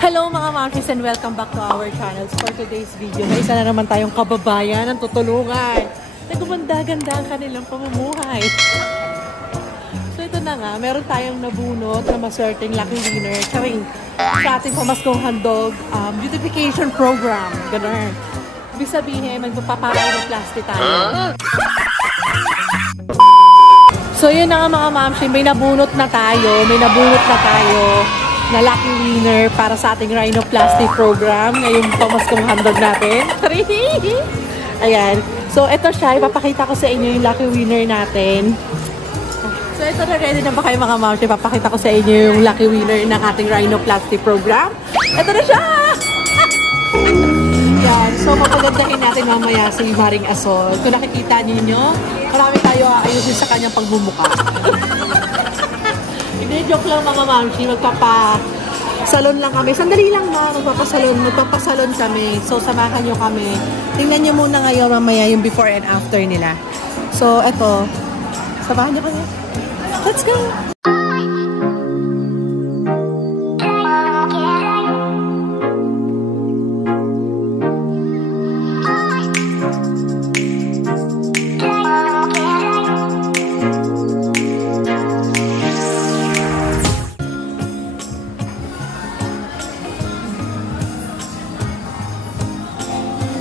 Hello mga mommies and welcome back to our channels. For today's video, may isa na naman tayong kababayan ng tutulungan. Nagumanda-ganda ang kanilang pamumuhay. So ito na nga, meron tayong nabunot na maswerteng lucky winner charing sa ating pamaskong handog beautification program. Ganun. Ibig sabihin, magpapapayroplasty tayo. So yun na nga mga mommies, may nabunot na tayo na lucky winner para sa ating rhinoplasty program ngayong pamaskong handog natin. Ayan. So, ito siya. Ipapakita ko sa inyo yung lucky winner natin. So, ito na ready na ba kayo mga moms? Ipapakita ko sa inyo yung lucky winner ng ating rhinoplasty program. Ito na siya! Yan. So, mapagandahin natin mamaya si Maring Asol. Kung nakikita ninyo, marami tayo aayusin sa kanyang pagbumuka. Hindi, joke lang mga mamshi. Magpapasalon lang kami. Sandali lang na. Magpapasalon kami. So, samahan nyo kami. Tingnan nyo muna ngayon mamaya yung before and after nila. So, eto. Samahan nyo kami. Let's go!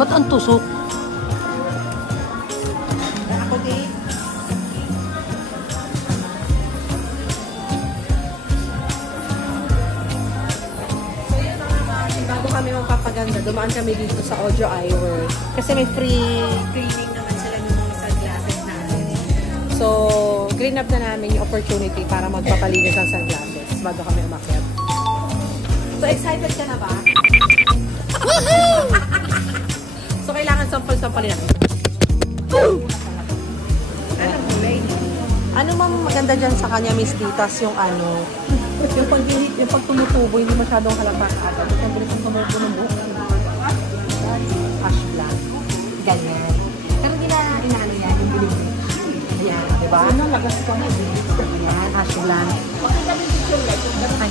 Ba't ang tusok? Ako din. So yun mga mga, bago kami magpapaganda, dumaan kami dito sa Audio Eyewear. Kasi may free cleaning naman sila ng mga sunglasses natin. So, green up na namin yung opportunity para magpapalinis ng sunglasses bago kami umakyat. So, excited ka na ba? Woohoo! So, kailangan sampal-sampalin natin. Ano mang maganda dyan sa kanya, Miss Titas, yung ano, yung pag tumutubo, hindi masyadong halatak agad. Yung bilis yung tumubo ng buhok. Ash black. Ganyan. Pero hindi na inaano yan, yung bilis. Yan, diba? Ano, lagas ko na. Yan, ash black. Okay kami picture like, ay.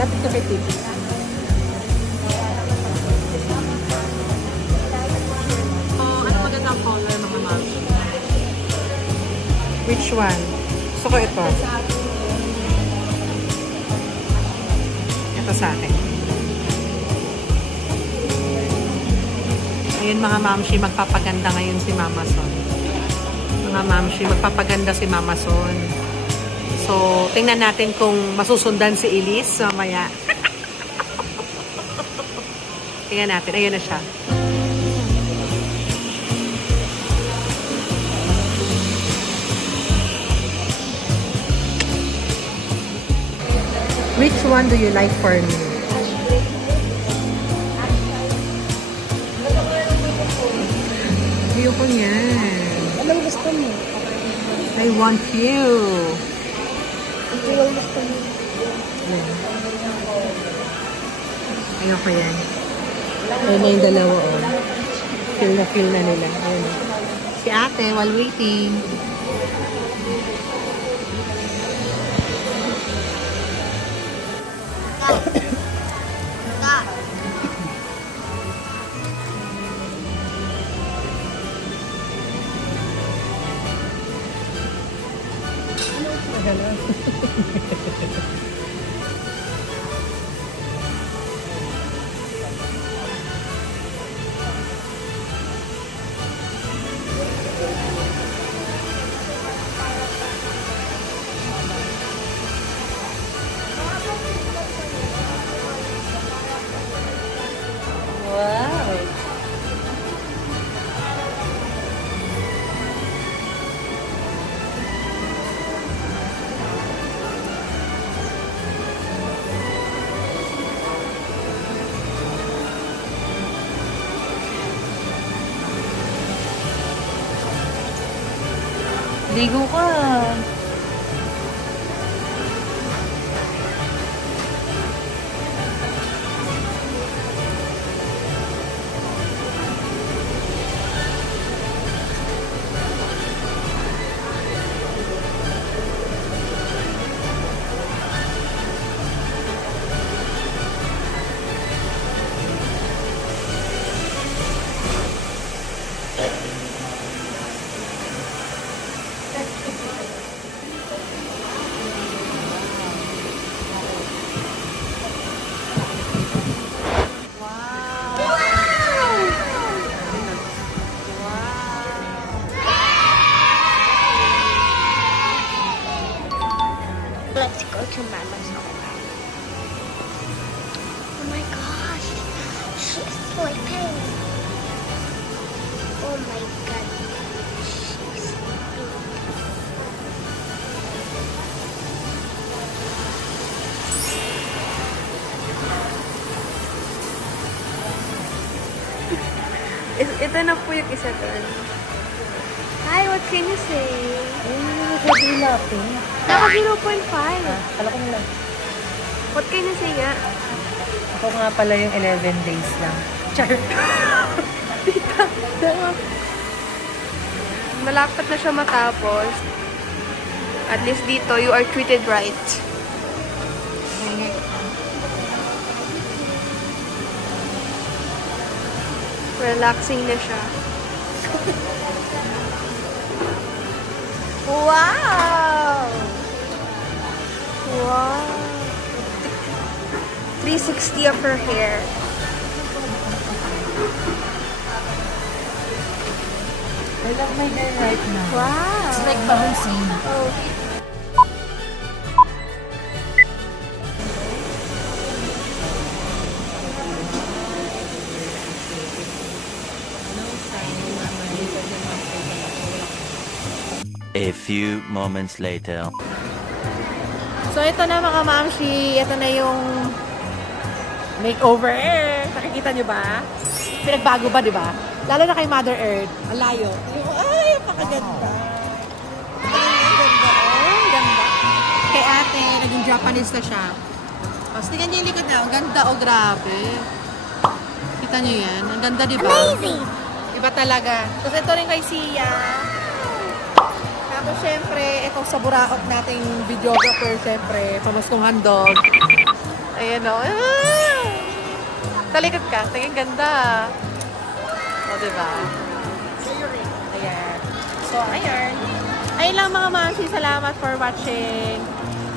Lapit ka kay TV. Ano magandang color mga ma'am? Which one? Gusto ko ito. Ito sa akin. Ayun mga mamshi, magpapaganda ngayon si Mama Son. Mga mamshi, magpapaganda si Mama Son. So, tingnan natin kung masusundan si Elise mamaya. Tingnan natin. Ayun na siya. Which one do you like for me? Ayoko niyan. Anong gusto mo? I want you. Ayoko yan. Ayun na yung dalawa, oh. Feel na nila. Ayun. Si ate, while waiting. Wow! Ligo ka. Let's go to Mama's home. Oh my gosh, she's sleeping. Oh my god, she's sleeping. Ito na po yung isa doon. Hi, what can you say? Kabila po. Naka 0.5. Kala ko nila. What can you say nga? Ako nga pala yung 11 days lang. Char. Malapit na siya matapos. At least dito, you are treated right. Relaxing na siya. Wow! Wow! 360 of her hair. I love my hair right now. Wow! It's like bouncing. Oh. A few moments later. So, ito na mga mamshi. Ito na yung makeover. Nakikita nyo ba? Pinagbago ba, di ba? Lalo na kay Mother Earth. Ang layo. Ay, napakaganda. Ay, ang ganda. Oh, ang ganda. Kay ate, naging Japanese na siya. Tapos, tingnan niyo yung likod na. Ang ganda, oh, grabe. Kita niyo yan? Ang ganda, di ba? Amazing! Iba talaga. Tapos, ito rin kay Sia. Tapos, syempre, itong sa buraot nating videographer, syempre, pamaskong handog. Ayan o. Ah! Talikod ka. Tingin ganda. O, diba? Ayan. So, ayan. Ayun lang mga mamsi. Salamat for watching.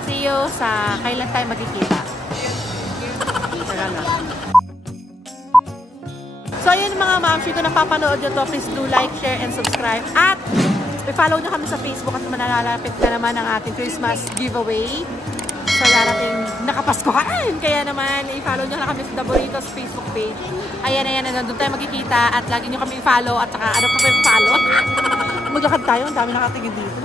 See you sa kailan tayo magkikita. Tara lang. So, ayun mga mamsi. Kung napapanood nyo to, please do like, share, and subscribe. At i-follow nyo kami sa Facebook at manlalapit na naman ang ating Christmas giveaway sa darating nakapaskuhan. Kaya naman, i-follow nyo na kami sa Daboritos Facebook page. Ayan, ayan, nandun tayo magkikita at lagi nyo kami i-follow at saka ano pa pa yung follow. Maglakad tayo, ang dami nakatingin dito.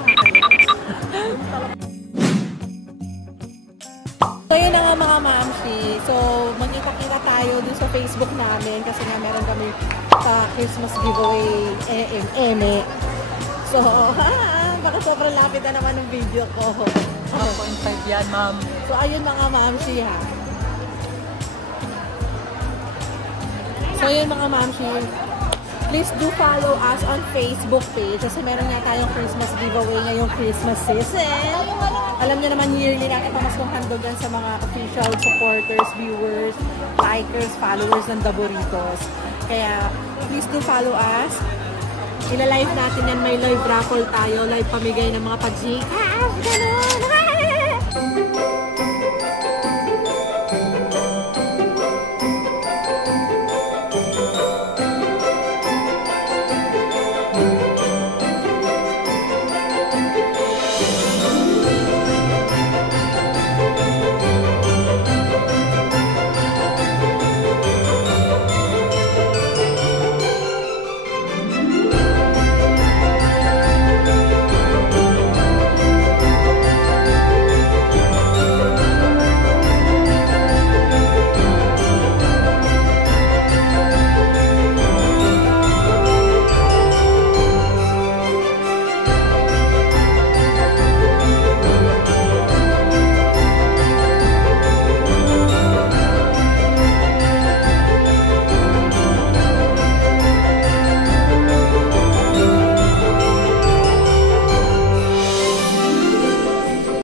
So, yun na nga mga mamsi. So, magkita-kita tayo dun sa Facebook namin kasi nga meron kami sa Christmas giveaway eme. So, baka sobrang lapit na naman ng video ko. 1.5 yan, ma'am. So, ayun mga mamsi ha. So, ayun mga mamsi. Please do follow us on Facebook page kasi meron nga tayong Christmas giveaway ngayong Christmas season. Alam niyo naman yearly natin pamaskong handogan sa mga official supporters, viewers, likers, followers ng Daboritos. Kaya, please do follow us. Ila-live natin yan, may live raffle tayo, live pamigay ng mga pag-Gcash, gano'n!